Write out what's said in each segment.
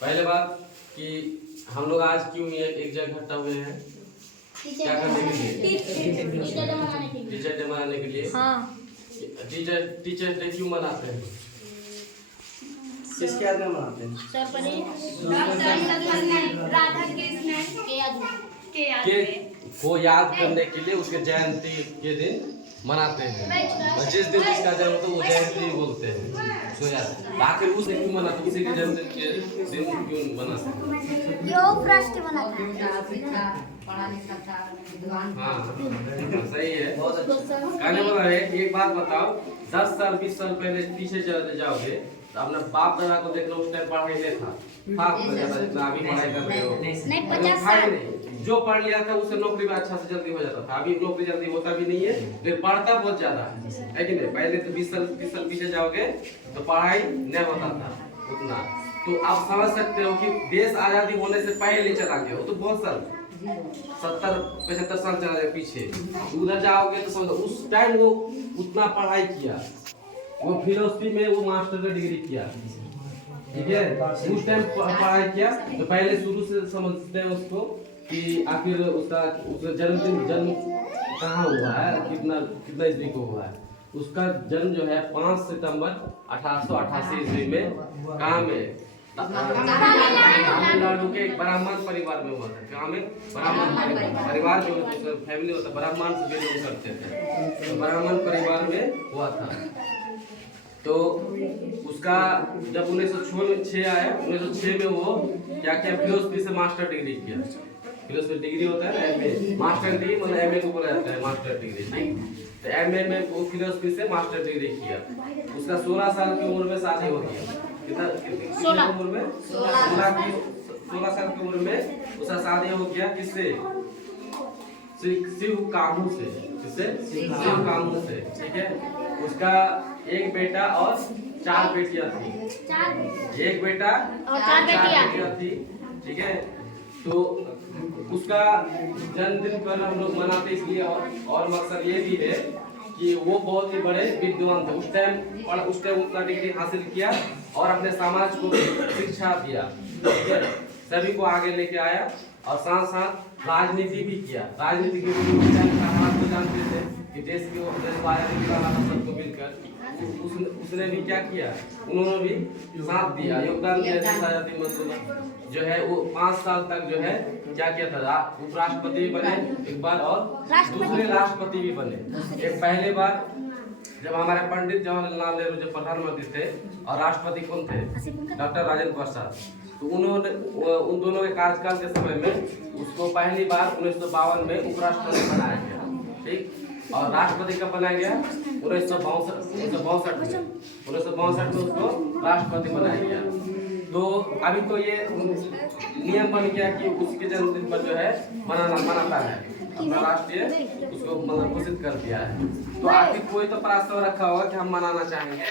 पहले बात कि हम लोग आज क्यों एक जगह इकट्ठा हुए हैं, क्या करने के लिए? टीचर डे मनाने के लिए। हाँ। टीचर डे क्यों मनाते हैं? किसके याद में मनाते हैं? राधा कृष्ण के को याद करने के लिए उसके जयंती के दिन मनाते हैं। और जिस दिन उसका जन्म होता है वो जयंती बोलते हैं। तो यार आखिर उसे क्यों मनाते हैं? किसी के जन्मदिन के दिन क्यों मनाते हैं? योग राष्ट्र मनाता हाँ सही है, कहने वाला है। एक बात बताओ, 10 साल 20 साल पहले पीछे चले जाओगे तो अपने बाप दादा को देख लो, उस टाइम पढ़ाई नहीं था। जितना अभी पढ़ाई कर रहे हो नहीं, 50 साल जो पढ़ लिया था उसे नौकरी में अच्छा से जल्दी हो जाता था। अभी नौकरी जल्दी होता भी नहीं है, लेकिन पढ़ता बहुत ज्यादा है कि नहीं? पहले तो 20 साल पीछे जाओगे तो पढ़ाई नहीं होता था उतना। तो आप समझ सकते हो कि देश आजादी होने से पहले चला गया हो तो बहुत साल 70-75 साल चला गया पीछे। उधर जाओगे तो समझो उस टाइम वो उतना पढ़ाई किया, वो फिलोसफी में वो मास्टर का डिग्री किया, ठीक है? उस टाइम पढ़ाई किया तो पहले शुरू से समझते हैं उसको कि आखिर उसका जन्म कहाँ हुआ है, कितना ईस्वी को हुआ है। उसका जन्म जो है 5 सितंबर 1888 ईस्वी में कहाँ में? तमिलनाडु के एक ब्राह्मण परिवार में हुआ था। कहाँ में? ब्राह्मण परिवार जो फैमिली होता है, ब्राह्मण से बिलोंग करते थे, तो ब्राह्मण परिवार में हुआ था। तो उसका जब 1906 आया, 1906 में वो क्या किया? फिलोसफी से मास्टर डिग्री किया। फिलोसफी डिग्री होता है ना, एमए। मास्टर डिग्री मतलब एमए को बोला जाता है मास्टर डिग्री, ठीक? तो एमए में वो फिलोसफी से मास्टर डिग्री किया। उसका 16 साल की उम्र में शादी हो गया। कितना उम्र में? 16 साल की उम्र में उसका शादी हो गया। किससे? शिव कामू से। किससे? शिव कामू से, ठीक है? उसका एक बेटा और 4 बेटियां थी। एक बेटा और 4 बेटियां थी, ठीक है? तो उसका जन्मदिन पर हम लोग मनाते इसलिए और मकसद ये भी है कि वो बहुत ही बड़े विद्वान थे उस टाइम उतना डिग्री हासिल किया और अपने समाज को शिक्षा दिया, ठीक है? सभी को आगे लेके आया और साथ साथ राजनीति भी किया। राजनीति के हालात को जानते थे कि देश की सबको मिलकर उसने भी क्या किया? उन्होंने भी साथ दिया, योगदान दिया। आजादी मतलब जो है वो 5 साल तक जो है क्या किया था? उपराष्ट्रपति भी बने एक बार और दूसरे राष्ट्रपति भी बने। एक पहले बार जब हमारे पंडित जवाहरलाल नेहरू जो प्रधानमंत्री थे और राष्ट्रपति कौन थे? डॉक्टर राजेंद्र प्रसाद। तो उन्होंने उन दोनों के कार्यकाल के समय में उसको पहली बार 1952 में उपराष्ट्रपति बनाया गया, ठीक? और राष्ट्रपति कब बनाया गया? 1962 में उसको राष्ट्रपति बनाया गया। तो अभी तो ये नियम बन गया कि उसके जन्मदिन पर जो है मनाता है अपना राष्ट्रीय, उसको मतलब घोषित कर दिया है। तो आखिर कोई तो प्रस्ताव रखा होगा कि हम मनाना चाहेंगे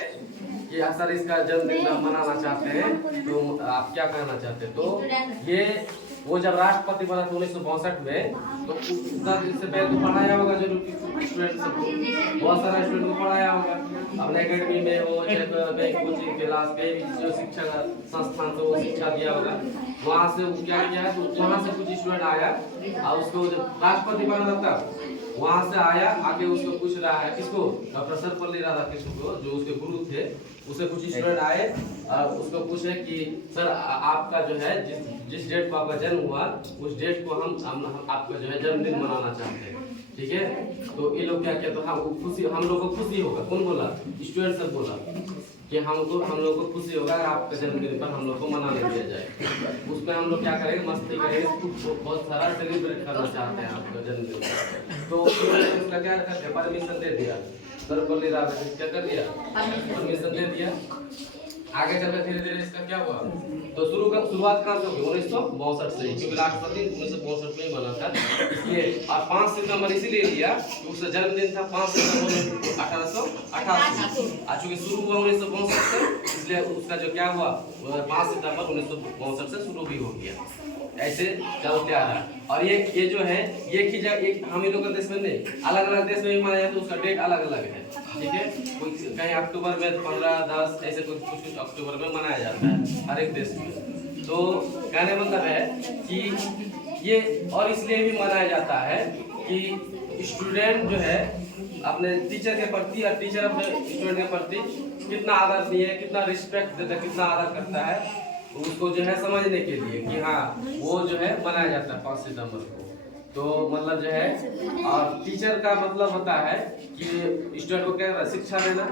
कि सर इसका जन्मदिन मनाना चाहते हैं, तो आप क्या कहना चाहते हैं? तो ये वो जब राष्ट्रपति बना था 1962 में, तो उतना दिन से पहले तो पढ़ाया होगा जरूर स्टूडेंट सबको, बहुत सारा स्टूडेंट को पढ़ाया होगा अपने एकेडमी में हो चाहे बैंक कोचिंग क्लास पे जो शिक्षा संस्थान से वो शिक्षा दिया होगा। वहाँ से वो क्या किया है? तो वहाँ से कुछ स्टूडेंट आया और उसको जब राष्ट्रपति बना था वहाँ से आया, आके उसको पूछ रहा है, किसको? डॉक्टर सर्वपल्ली राधाकृष्णन को, जो उसके गुरु थे। उसे कुछ स्टूडेंट आए और उसको पूछे कि सर आपका जो है जिस डेट को आपका जन्म हुआ उस डेट को हम आपका जो है जन्मदिन मनाना चाहते हैं, ठीक है? तो ये लोग क्या किया? तो हम लोग को खुशी होगा। कौन बोला? स्टूडेंट सब बोला कि हम लोग को खुशी होगा अगर आपके जन्मदिन पर हम लोग को मनाने दिया जाए। उसमें हम लोग क्या करेंगे? मस्ती करेंगे, बहुत सारा सेलिब्रेट करना चाहते हैं आपका जन्मदिन। तो उसका क्या करके परमिशन दे दिया सर्वपल्ली राधाकृष्णन। क्या कर दिया? परमिशन दे दिया। आगे चलकर धीरे धीरे इसका क्या हुआ? तो शुरुआत कहाँ से हुई? 1962 से, क्योंकि राष्ट्रपति 1962 में ही बना था इसलिए। और 5 सितंबर इसीलिए लिया कि उसका जन्मदिन था 5 सितंबर 1888। चूंकि शुरू हुआ 1962 से, इसलिए उसका जो क्या हुआ 5 सितंबर 1962 से शुरू भी हो गया। ऐसे चलते आ रहा है। और ये जो है एक ही जगह, एक हम ही लोग के देश में नहीं, अलग अलग देश में भी मनाया जाता है। उसका डेट अलग अलग है, ठीक है? कहीं अक्टूबर में 15, 10 ऐसे कुछ अक्टूबर में मनाया जाता है हर एक देश में। तो कहने मतलब है कि ये और इसलिए भी मनाया जाता है कि स्टूडेंट जो है अपने टीचर के प्रति और टीचर अपने स्टूडेंट के प्रति कितना आदर दिए, कितना रिस्पेक्ट देता है, कितना आदर करता है, उसको जो है समझने के लिए कि हाँ वो जो है मनाया जाता है 5 सितंबर को। तो मतलब जो है और टीचर का मतलब होता है कि स्टूडेंट को क्या शिक्षा देना,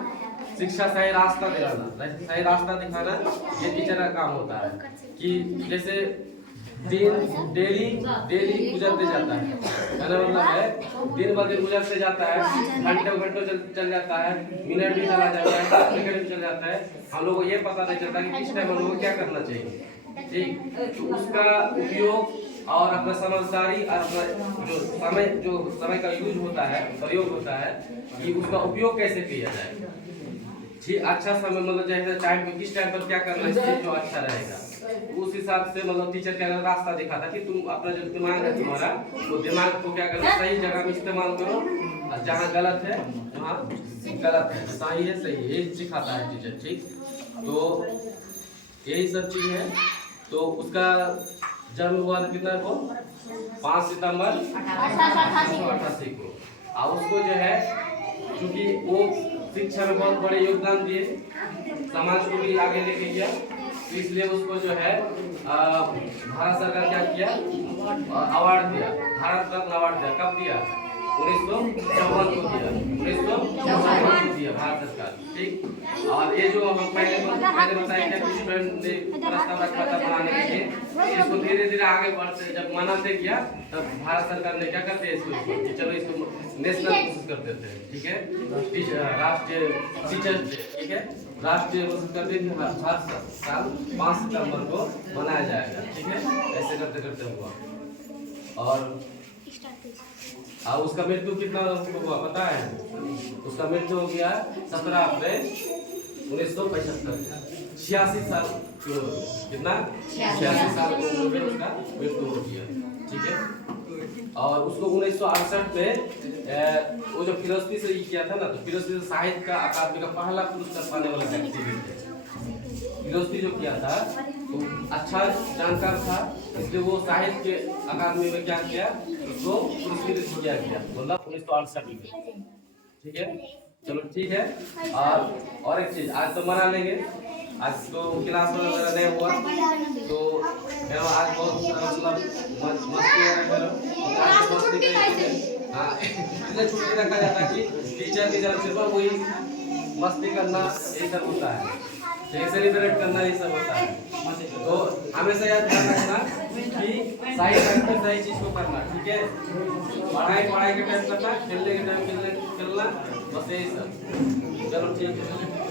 शिक्षा सही रास्ता दिलाना, सही रास्ता दिखाना, ये टीचर का काम होता है। कि जैसे दिन डेली गुजरते जाता है, मतलब है दिन ब दिन गुजरते जाता है, घंटों घंटों चल जाता है, मिनट भी चला जाता है, सेकंड भी चल जाता है, हम लोग को ये पता नहीं चलता कि किस टाइम हम लोग को क्या करना चाहिए। ठीक, तो उसका उपयोग और अपना समझदारी और अपना जो समय का यूज होता है, प्रयोग होता है कि उसका उपयोग कैसे किया जाए। ठीक, अच्छा समय मतलब जैसे टाइम पे किस टाइम पर क्या करना चाहिए जो अच्छा रहेगा, उस हिसाब से मतलब टीचर क्या रास्ता दिखाता कि तुम अपना जो दिमाग है तुम्हारा, वो दिमाग को क्या करना, सही जगह में इस्तेमाल करो, और जहाँ गलत है वहाँ गलत है, सही है सही है, यही सिखाता है टीचर। ठीक, तो यही सब चीज है। तो उसका जन्म हुआ था कितना को 5 सितंबर 1888 को। और उसको जो है क्योंकि वो शिक्षा में बहुत बड़े योगदान दिए, समाज को भी आगे लेके गया, तो इसलिए उसको जो है भारत सरकार क्या किया, अवार्ड दिया, भारत रत्न अवार्ड दिया। कब दिया? 1954 को दिया, 1954 को दिया भारत सरकार। ठीक, और ये जो हम पहले बताया कि स्टूडेंट ने प्रस्ताव रखा था बनाने के लिए, इसको धीरे धीरे आगे बढ़ते जब मनाते गया तब भारत सरकार ने क्या करते हैं इसको कि चलो इसको नेशनल कोशिश करते थे। ठीक है, राष्ट्रीय टीचर्स डे, ठीक है, राष्ट्रीय कोशिश करते थे हर साल 5 सितंबर को मनाया जाएगा। ठीक है, ऐसे करते करते हुआ और उसका मृत्यु कितना हुआ पता है? उसका मृत्यु हो गया 17 अप्रैल 1975, 86 साल। कितना? 86 साल की उम्र में उसका मृत्यु हो गया। ठीक है, और उसको 1968 में वो जो फिलोसफी से किया था ना, तो फिलोसफी से साहित्य का अकादमी का पहला पुरस्कार पाने वाला व्यक्ति भी थे। फिलोसफी जो किया था तो अच्छा जानकार था, इसलिए वो साहित्य के अकादमी में क्या किया, उसको पुरस्कृत किया गया, मतलब 1968 में। ठीक है, चलो ठीक है। और एक चीज आज तो मना लेंगे, आज तो क्लास वगैरह नहीं हुआ, तो आज बहुत मतलब मस्ती हाँ इसलिए छुट्टी रखा जाता है कि टीचर की तरफ से वही मस्ती करना ये सब होता है, सेलिब्रेट करना ये सब होता है। तो हमेशा याद रखना कि सही टाइम पे सही चीज को करना। ठीक है, पढ़ाई के टाइम करना, खेलने के टाइम खेलना, बस यही सब। चलो ठीक है।